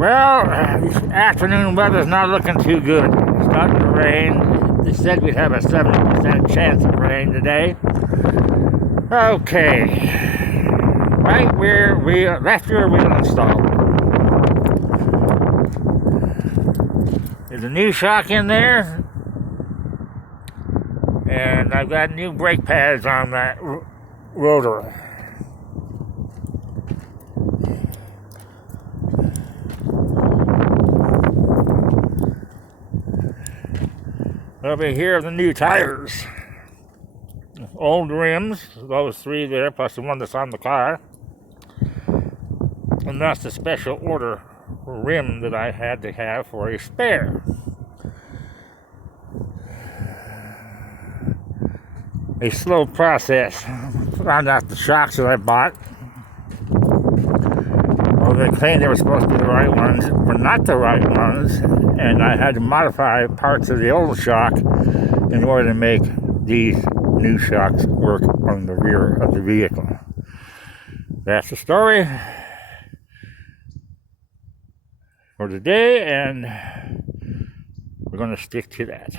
Well, this afternoon weather's not looking too good. It's starting to rain. They said we'd have a 70% chance of rain today. Okay. Right where we left your wheel installed. There's a new shock in there. And I've got new brake pads on that rotor. Over here are the new tires. Old rims, those three there, plus the one that's on the car. And that's the special order rim that I had to have for a spare. A slow process. Found out the shocks that I bought. Well, they claimed they were supposed to be the right ones, but not the right ones. And I had to modify parts of the old shock in order to make these new shocks work on the rear of the vehicle. That's the story for today, and we're going to stick to that.